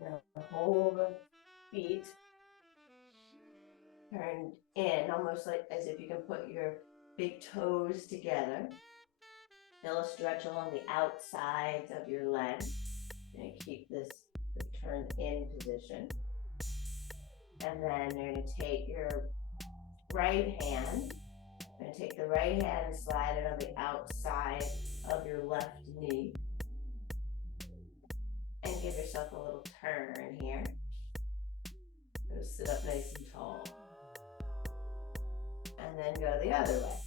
Now hold the feet turned in, almost like as if you can put your big toes together. Feel a stretch along the outsides of your legs. And keep this turned in position. And then you're going to take your right hand. You're going to take the right hand and slide it on the outside of your left knee. And give yourself a little turn here. Go sit up nice and tall. And then go the other way.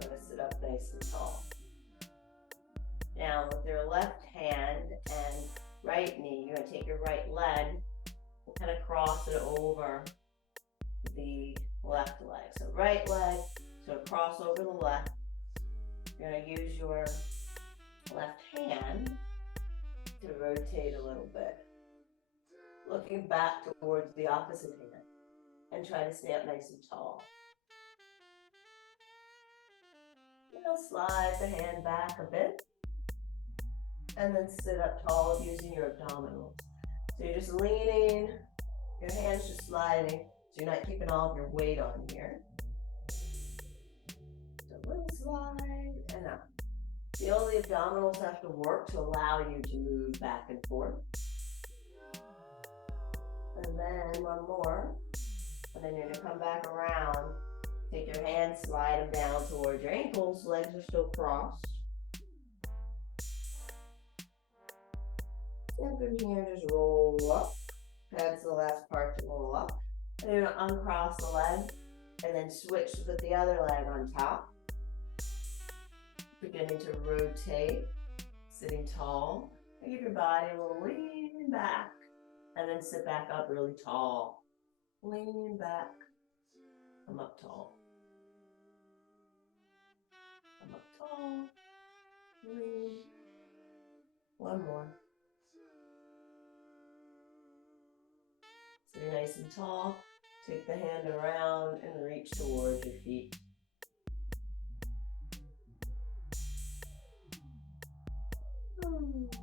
Go to sit up nice and tall. Now with your left hand and right knee, you're going to take your right leg and kind of cross it over the left leg. So right leg, so cross over the left. You're going to use your left hand to rotate a little bit, looking back towards the opposite hand, and try to stay up nice and tall. Now slide the hand back a bit, and then sit up tall using your abdominals. So you're just leaning, your hands just sliding, so you're not keeping all of your weight on here. So a little slide and up. Feel the abdominals have to work to allow you to move back and forth. And then one more. And then you're going to come back around. Take your hands, slide them down towards your ankles. Legs are still crossed. And from here, just roll up. That's the last part to roll up. And you're going to uncross the leg. And then switch to put the other leg on top. Beginning to rotate, sitting tall. And give your body a little lean back. And then sit back up really tall. Lean back. Come up tall. Come up tall. Lean. One more. Sit nice and tall. Take the hand around and reach towards your feet.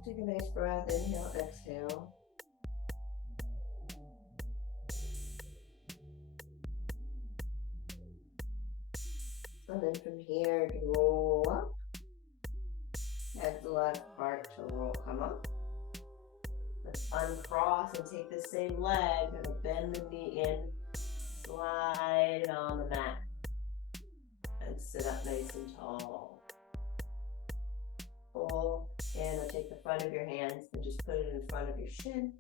Take a nice breath. Inhale, exhale. And then from here, you can roll up. That's the last part to roll, come up. Let's uncross and take the same leg and bend the knee in, slide it on the mat, and sit up nice and tall. Pull in and take the front of your hands and just put it in front of your shin.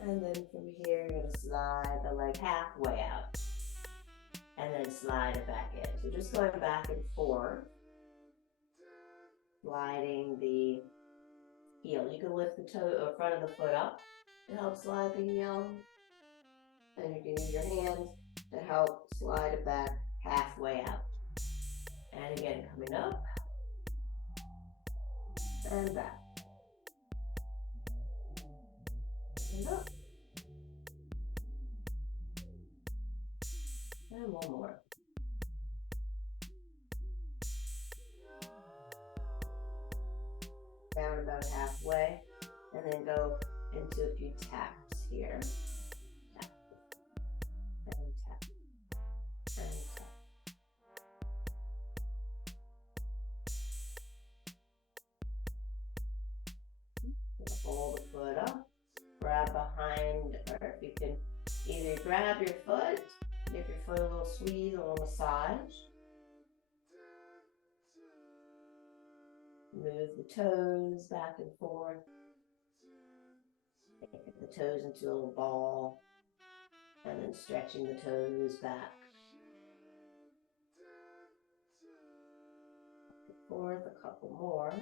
And then from here, you're going to slide the leg halfway out. And then slide it back in. So just going back and forth, sliding the heel. You can lift the toe or front of the foot up to help slide the heel. And you can use your hands to help slide it back halfway out. And again, coming up and back. And up. And one more. Down about halfway, and then go into a few taps here. Tap, and tap, and tap. Hold the foot up, grab behind, or if you can either grab your foot, give your foot a little squeeze, a little massage. Move the toes back and forth. Take the toes into a little ball. And then stretching the toes back. Back and forth, a couple more.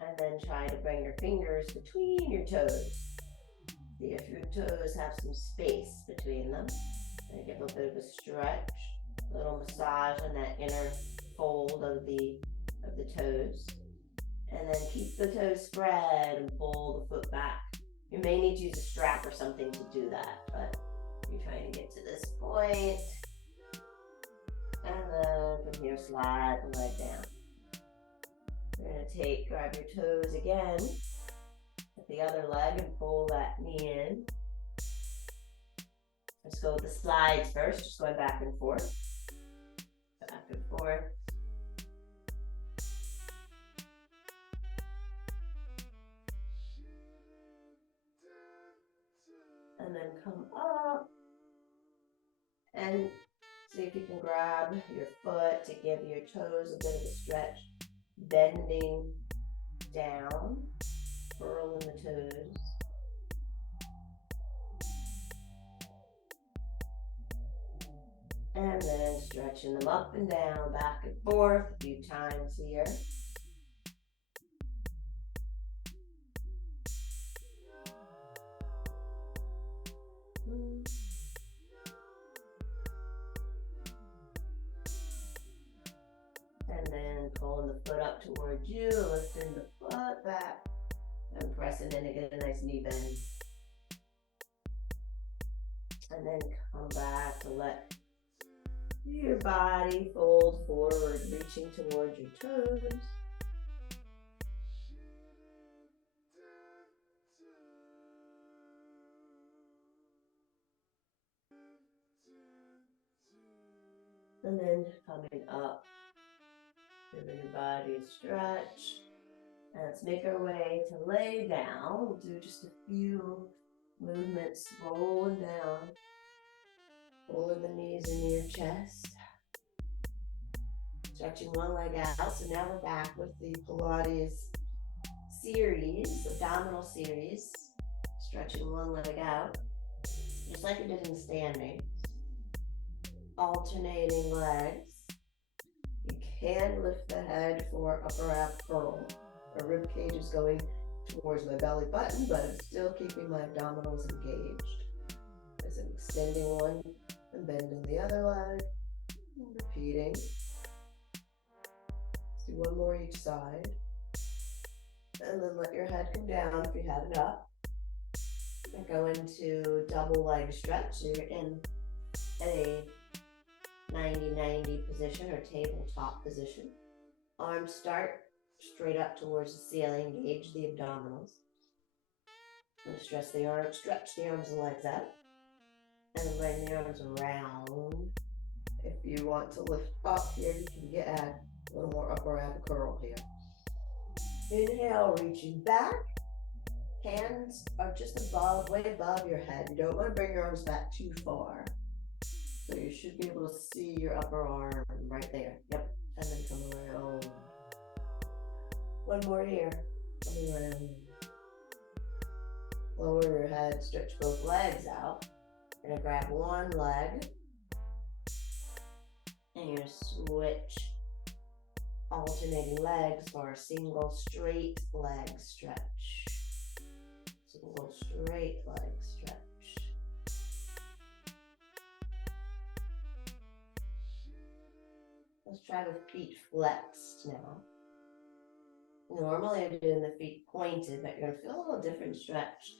And then try to bring your fingers between your toes. See if your toes have some space between them. And give a bit of a stretch. A little massage on that inner fold of the toes. And then keep the toes spread and pull the foot back. You may need to use a strap or something to do that, but you're trying to get to this point. And then from here, slide the leg down. We're going to grab your toes again with the other leg and pull that knee in. Let's go with the slides first, just going back and forth. Back and forth. And then come up and see if you can grab your foot to give your toes a bit of a stretch, bending down, curling the toes. And then stretching them up and down, back and forth a few times here. And then pulling the foot up towards you, lifting the foot back, and pressing in to get a nice knee bend. And then come back to let your body fold forward, reaching towards your toes. And then coming up, giving your body a stretch. And let's make our way to lay down. We'll do just a few movements, rolling down, pulling the knees into your chest. Stretching one leg out. So now we're back with the Pilates series, abdominal series. Stretching one leg out, just like we did in standing. Alternating legs. You can lift the head for upper ab curl. My rib cage is going towards my belly button, but I'm still keeping my abdominals engaged. As I'm extending one and bending the other leg, and repeating. Let's do one more each side. And then let your head come down if you had it up. And go into double leg stretch. So you're in a 90-90 position or tabletop position. Arms start straight up towards the ceiling, engage the abdominals. I'm going to stretch the arms and legs out. And then bring the arms around. If you want to lift up here, you can add a little more upper ab curl here. Inhale, reaching back. Hands are just above, way above your head. You don't want to bring your arms back too far. So you should be able to see your upper arm right there. Yep. And then come around. One more here. Come around. Lower your head, stretch both legs out. You're going to grab one leg. And you're going to switch alternating legs for a single straight leg stretch. Single straight leg stretch. Let's try with feet flexed now. Normally I'm doing the feet pointed, but you're going to feel a little different stretch.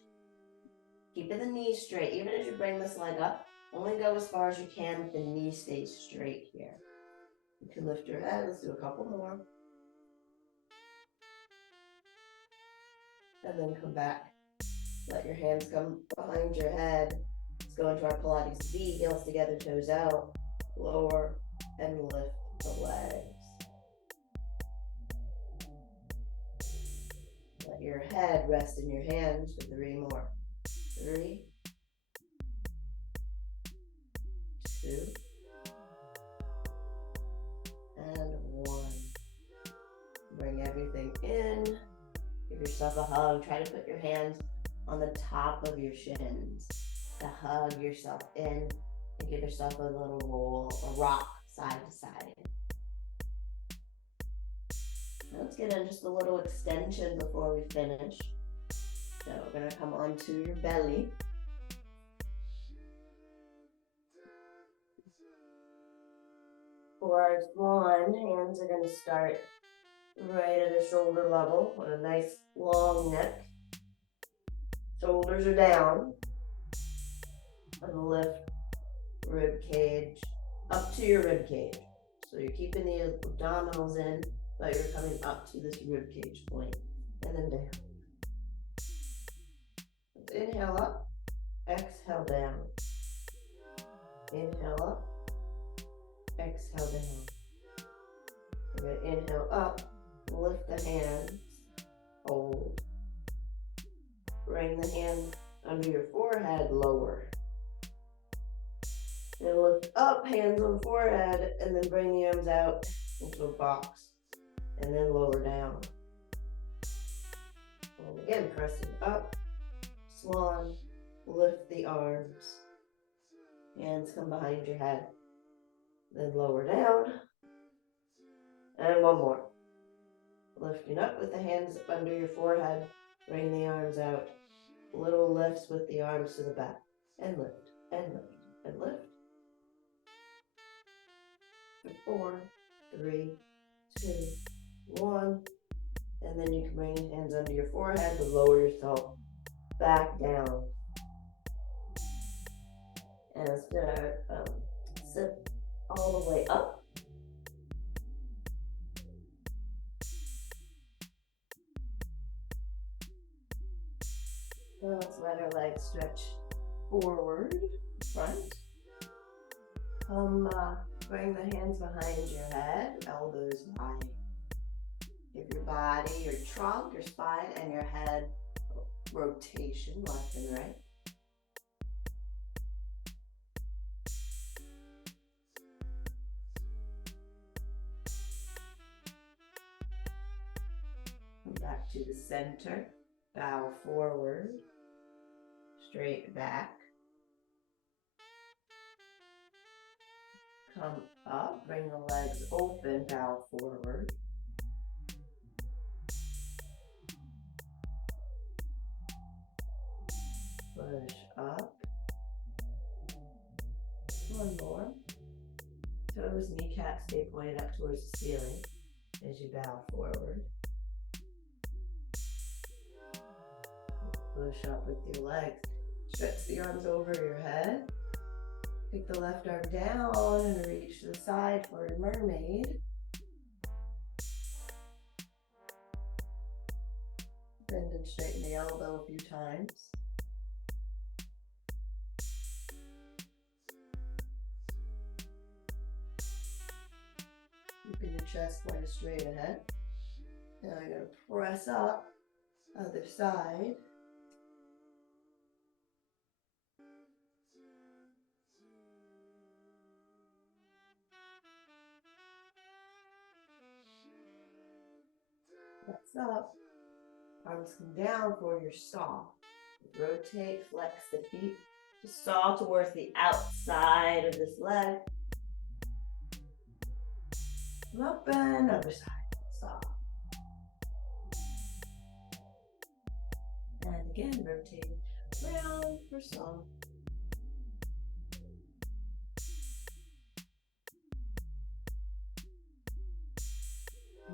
Keeping the knees straight. Even as you bring this leg up, only go as far as you can if the knee stays straight here. You can lift your head. Let's do a couple more. And then come back. Let your hands come behind your head. Let's go into our Pilates V, heels together, toes out. Lower and lift the legs. Let your head rest in your hands for 3 more. 3, 2, and 1. Bring everything in. Give yourself a hug. Try to put your hands on the top of your shins to hug yourself in and give yourself a little roll, a rock side to side. Let's get in just a little extension before we finish. So we're going to come onto your belly. For our swan, hands are going to start right at the shoulder level on a nice long neck. Shoulders are down. And lift rib cage up to your rib cage. So you're keeping the abdominals in, but you're coming up to this rib cage point, and then down. Inhale up, exhale down. Inhale up, exhale down. You're gonna inhale up, lift the hands, hold. Bring the hand under your forehead, lower. Then lift up, hands on forehead, and then bring the arms out into a box, and then lower down. And again, pressing up, swan, lift the arms. Hands come behind your head, then lower down. And one more. Lifting up with the hands under your forehead, bring the arms out. Little lifts with the arms to the back, and lift, and lift, and lift. 4, 3, 2, 1. And then you can bring your hands under your forehead to lower yourself back down. And it's gonna sit all the way up. So let's let our legs stretch forward, front. Bring the hands behind your head, elbows wide. Give your body, your trunk, your spine, and your head rotation left and right. Come back to the center, bow forward, straight back. Come up, bring the legs open, bow forward. Push up. One more. Toes, kneecaps stay pointed up towards the ceiling as you bow forward. Push up with your legs. Stretch the arms over your head. Take the left arm down and reach to the side for a mermaid. Bend and straighten the elbow a few times. Keeping your chest quite straight ahead. Now I'm going to press up, other side. Press up. Arms come down for your saw. Rotate, flex the feet. Just saw towards the outside of this leg. Come up and other side. Saw. And again, rotate round for saw.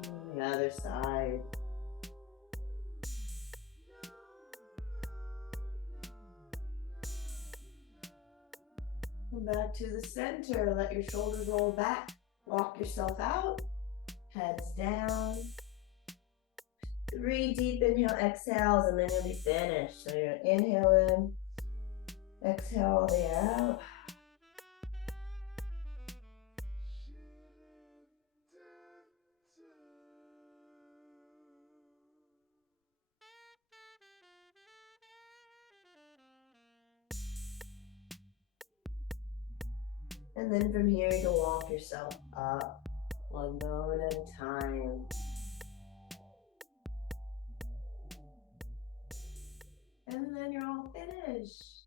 And the other side. Come back to the center. Let your shoulders roll back. Walk yourself out. Heads down. 3 deep inhale, exhales, and then you'll be finished. So you're gonna inhale in, exhale the air out. And then from here, you can walk yourself up, one moment at a time. And then you're all finished.